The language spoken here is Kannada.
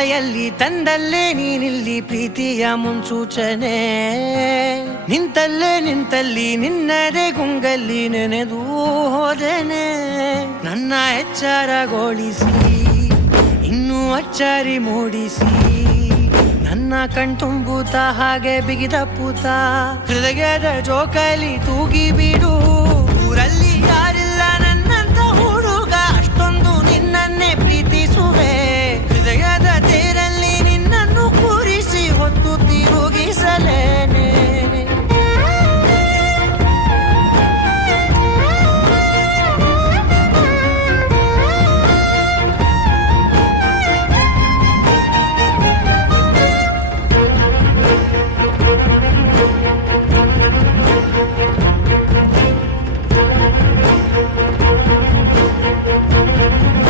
ಮಳೆಯಲ್ಲಿ ತಂದಲ್ಲೇ ನೀನಿಲ್ಲಿ ಪ್ರೀತಿಯ ಮುನ್ಸೂಚನೆ ನಿಂತಲ್ಲಿ ನಿನ್ನದೇ ಗುಂಗಲ್ಲಿ ನೆನೆದು ಹೋದೆನೆ ನನ್ನ ಎಚ್ಚರಗೊಳಿಸಿ ಇನ್ನೂ ಅಚ್ಚರಿ ಮೂಡಿಸಿ ನನ್ನ ಕಣ್ತುಂಬುತ್ತ ಹಾಗೆ ಬಿಗಿದ ಪೂತ ಹೃದಯದ ಜೋಕಾಲಿ ತೂಗಿ ಬಿಡು ಊರಲ್ಲಿ